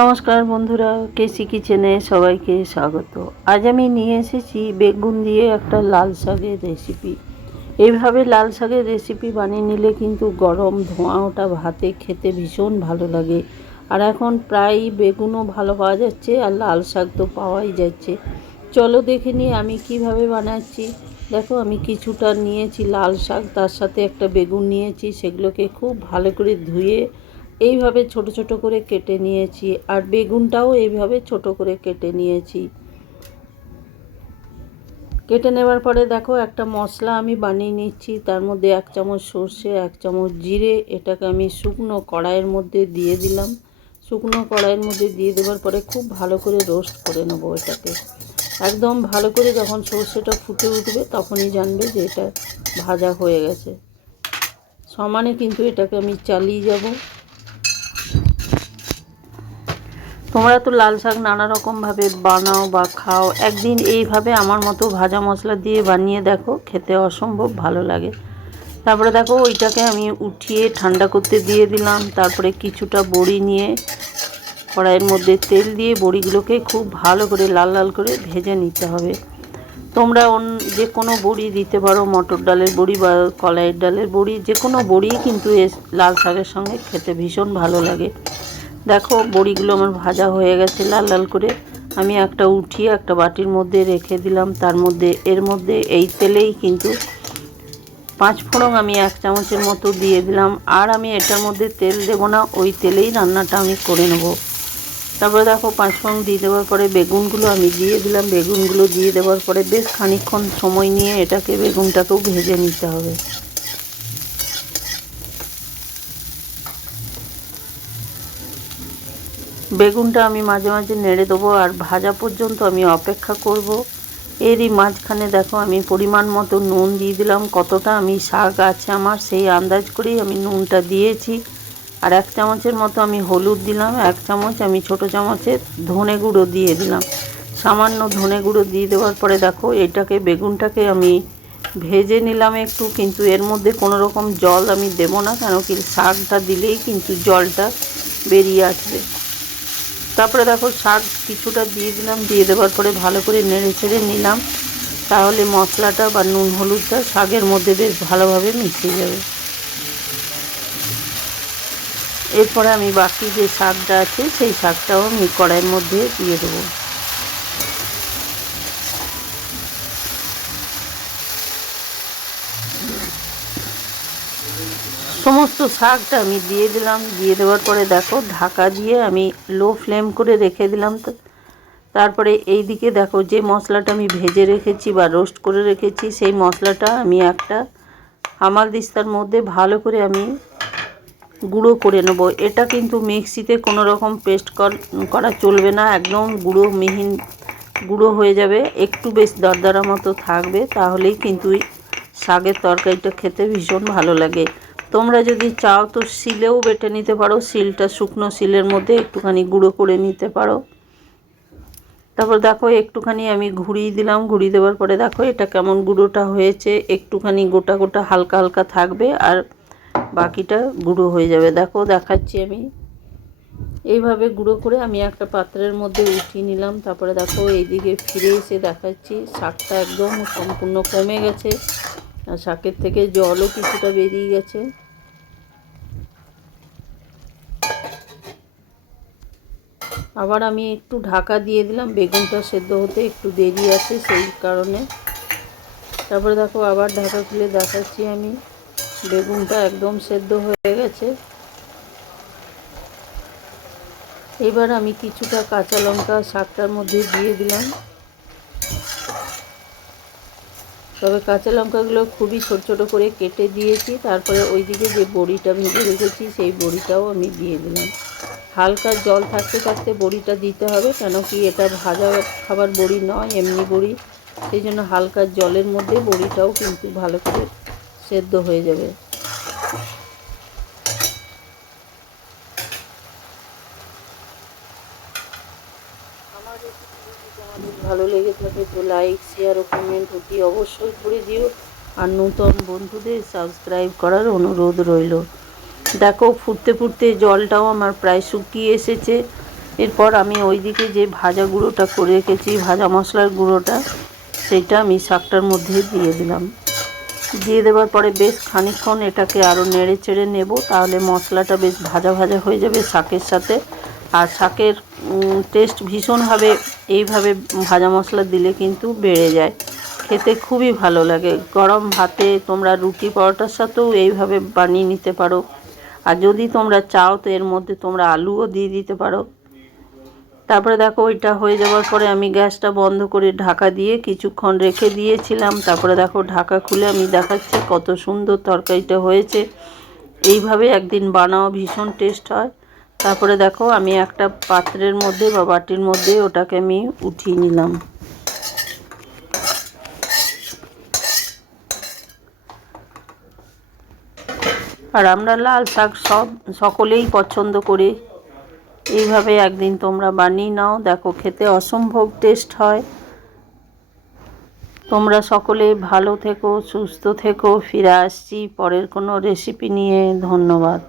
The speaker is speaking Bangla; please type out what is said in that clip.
নমস্কার বন্ধুরা, কেসি কিচেনে সবাইকে স্বাগত। আজ আমি নিয়ে এসেছি বেগুন দিয়ে একটা লাল শাকের রেসিপি। এইভাবে লাল শাকের রেসিপি বানিয়ে নিলে কিন্তু গরম ধোঁয়া ওটা ভাতে খেতে ভীষণ ভালো লাগে। আর এখন প্রায় বেগুনও ভালো পাওয়া যাচ্ছে, আর লাল শাক তো পাওয়াই যাচ্ছে। চলো দেখে নিই আমি কিভাবে বানাচ্ছি। দেখো, আমি কিছুটা নিয়েছি লাল শাক, তার সাথে একটা বেগুন নিয়েছি। সেগুলোকে খুব ভালো করে ধুয়ে এইভাবে ছোট ছোট করে কেটে নিয়েছি, আর বেগুনটাও এইভাবে ছোট করে কেটে নিয়েছি। কেটে নেওয়ার পরে দেখো, একটা মশলা আমি বানিয়ে নিচ্ছি। তার মধ্যে 1 চামচ সর্ষে, 1 চামচ জিরে, এটাকে আমি শুকনো কড়াইয়ের মধ্যে দিয়ে দিলাম। শুকনো কড়াইয়ের মধ্যে দিয়ে দেওয়ার পরে খুব ভালো করে রোস্ট করে নেবো এটাকে। একদম ভালো করে যখন সর্ষেটা ফুটে উঠবে তখনই জানবে যে এটা ভাজা হয়ে গেছে। সমানে কিন্তু এটাকে আমি চালিয়ে যাব। তোমরা তো লাল শাক নানা রকমভাবে বানাও বা খাও, একদিন এইভাবে আমার মতো ভাজা মশলা দিয়ে বানিয়ে দেখো, খেতে অসম্ভব ভালো লাগে। তারপরে দেখো, ওইটাকে আমি উঠিয়ে ঠান্ডা করতে দিয়ে দিলাম। তারপরে কিছুটা বড়ি নিয়ে কড়াইয়ের মধ্যে তেল দিয়ে বড়িগুলোকে খুব ভালো করে লাল লাল করে ভেজে নিতে হবে। তোমরা যে কোনো বড়ি দিতে পারো, মটর ডালের বড়ি বা কলাইয়ের ডালের বড়ি, যে কোনো বড়িই কিন্তু লাল শাকের সঙ্গে খেতে ভীষণ ভালো লাগে। দেখো, বড়িগুলো আমার ভাজা হয়ে গেছে লাল লাল করে। আমি একটা উঠিয়ে একটা বাটির মধ্যে রেখে দিলাম। এর মধ্যে এই তেলেই কিন্তু 5 ফোড়ন আমি 1 চামচের মতো দিয়ে দিলাম। আর আমি এটার মধ্যে তেল দেবো না, ওই তেলেই রান্নাটা আমি করে নেব। তারপরে দেখো, 5 ফোড়ন দিয়ে দেওয়ার পরে বেগুনগুলো আমি দিয়ে দিলাম। বেগুনগুলো দিয়ে দেওয়ার পরে বেশ খানিকক্ষণ সময় নিয়ে এটাকে বেগুনটাকেও ভেজে নিতে হবে। বেগুনটা আমি মাঝে মাঝে নেড়ে দেবো, আর ভাজা পর্যন্ত আমি অপেক্ষা করব। এরই মাঝখানে দেখো, আমি পরিমাণ মতো নুন দিয়ে দিলাম। কতটা আমি শাক আছে আমার, সেই আন্দাজ করেই আমি নুনটা দিয়েছি। আর 1 চামচের মতো আমি হলুদ দিলাম। 1 চামচ আমি ছোটো চামচের ধনে গুঁড়ো দিয়ে দিলাম। সামান্য ধনে গুঁড়ো দিয়ে দেওয়ার পরে দেখো, বেগুনটাকে আমি ভেজে নিলাম একটু, কিন্তু এর মধ্যে কোনো রকম জল আমি দেবো না, কেন কি শাকটা দিলেই কিন্তু জলটা বেরিয়ে আসবে। তারপরে দেখো, শাক কিছুটা দিয়ে দিলাম। দিয়ে দেওয়ার পরে ভালো করে নেড়ে চেড়ে নিলাম। তাহলে মশলাটা বা নুন হলুদটা শাকের মধ্যে বেশ ভালোভাবে মিশিয়ে যাবে। এরপরে আমি বাকি যে শাকটা আছে সেই শাকটাও আমি কড়াইয়ের মধ্যে দিয়ে দেবো। সমস্ত শাকটা আমি দিয়ে দিলাম। দিয়ে দেওয়ার পরে দেখো, ঢাকা দিয়ে আমি লো ফ্লেম করে রেখে দিলাম। তারপরে এই দিকে দেখো, যে মশলাটা আমি ভেজে রেখেছি বা রোস্ট করে রেখেছি, সেই মশলাটা আমি একটা হামালদিস্তার মধ্যে ভালো করে আমি গুঁড়ো করে নেব। এটা কিন্তু মিক্সিতে কোনো রকম পেস্ট করা চলবে না, একদম মিহিন গুঁড়ো হয়ে যাবে। একটু বেশ দরদরা মতো থাকবে, তাহলেই কিন্তু শাকের তরকারিটা খেতে ভীষণ ভালো লাগে। তোমরা যদি চাও তো শিলেও বেটে নিতে পারো, শুকনো শিলের মধ্যে একটুখানি গুঁড়ো করে নিতে পারো। তারপর দেখো, একটুখানি আমি ঘুরিয়ে দিলাম। ঘুরিয়ে দেওয়ার পরে দেখো, এটা কেমন গুঁড়োটা হয়েছে। একটুখানি গোটা গোটা হালকা হালকা থাকবে, আর বাকিটা গুঁড়ো হয়ে যাবে। দেখো, দেখাচ্ছি আমি। এইভাবে গুঁড়ো করে আমি একটা পাত্রের মধ্যে উঠিয়ে নিলাম। তারপরে দেখো, এইদিকে ফিরে এসে দেখাচ্ছি, শাকটা একদম সম্পূর্ণ কমে গেছে, আর শাকের থেকে জলও কিছুটা বেরিয়ে গেছে। আবার আমি একটু ঢাকা দিয়ে দিলাম, বেগুনটা সেদ্ধ হতে একটু দেরি আছে সেই কারণে। তারপরে দেখো, আবার ঢাকা খুলে দেখাচ্ছি আমি, বেগুনটা একদম সেদ্ধ হয়ে গেছে। এবার আমি কিছুটা কাঁচা লঙ্কা শাকটার মধ্যে দিয়ে দিলাম। তবে কাঁচা লঙ্কাগুলো খুবই ছোট ছোট করে কেটে দিয়েছি। তারপরে ওইদিকে যে বড়িটা ভেজে রেখেছি সেই বড়িটাও আমি দিয়ে দিলাম। হালকা জল থাকতে থাকতে বড়িটা দিতে হবে, কেন কি এটা ভাজা খাবার বড়ি নয়, এমনি বড়ি। সেই জন্য হালকা জলের মধ্যে বড়িটাও কিন্তু ভালো করে সেদ্ধ হয়ে যাবে। আমার রেসিপি যদি তোমাদের ভালো লেগে থাকে তো লাইক, শেয়ার ও কমেন্ট অতি অবশ্যই করে দিও। আর নতুন বন্ধুদের সাবস্ক্রাইব করার অনুরোধ রইল। দেখো, ফুটতে ফুটতে জলটাও আমার প্রায় শুকিয়ে এসেছে। এরপর আমি ওইদিকে যে ভাজা গুঁড়োটা করে রেখেছি, ভাজা মশলার গুঁড়োটা, সেইটা আমি শাকটার মধ্যে দিয়ে দিলাম। দিয়ে দেওয়ার পরে বেশ খানিকক্ষণ এটাকে আরও নেড়ে চেড়ে নেব, তাহলে মশলাটা বেশ ভাজা ভাজা হয়ে যাবে শাকের সাথে। আর শাকের টেস্ট ভীষণভাবে এইভাবে ভাজা মশলা দিলে কিন্তু বেড়ে যায়, খেতে খুবই ভালো লাগে। গরম ভাতে, তোমরা রুটি পরোটার সাথেও এইভাবে বানিয়ে নিতে পারো। আর যদি তোমরা চাও তো এর মধ্যে তোমরা আলুও দিয়ে দিতে পারো। তারপরে দেখো ওইটা হয়ে যাওয়ার পরে আমি গ্যাসটা বন্ধ করে ঢাকা দিয়ে কিছুক্ষণ রেখে দিয়েছিলাম। তারপরে দেখো ঢাকা খুলে আমি দেখাচ্ছি কত সুন্দর তরকারিটা হয়েছে। এইভাবে একদিন বানাও, ভীষণ টেস্ট হয়। তারপরে দেখো আমি একটা পাত্রের মধ্যে বা বাটির মধ্যে ওটাকে আমি উঠিয়ে নিলাম। আর আমরা লাল শাক সকলেই পছন্দ করি। এইভাবে একদিন তোমরা বানিয়ে নাও, দেখো খেতে অসম্ভব টেস্ট হয়। তোমরা সকলে ভালো থেকো, সুস্থ থেকো। ফিরে আসছি পরের কোনো রেসিপি নিয়ে। ধন্যবাদ।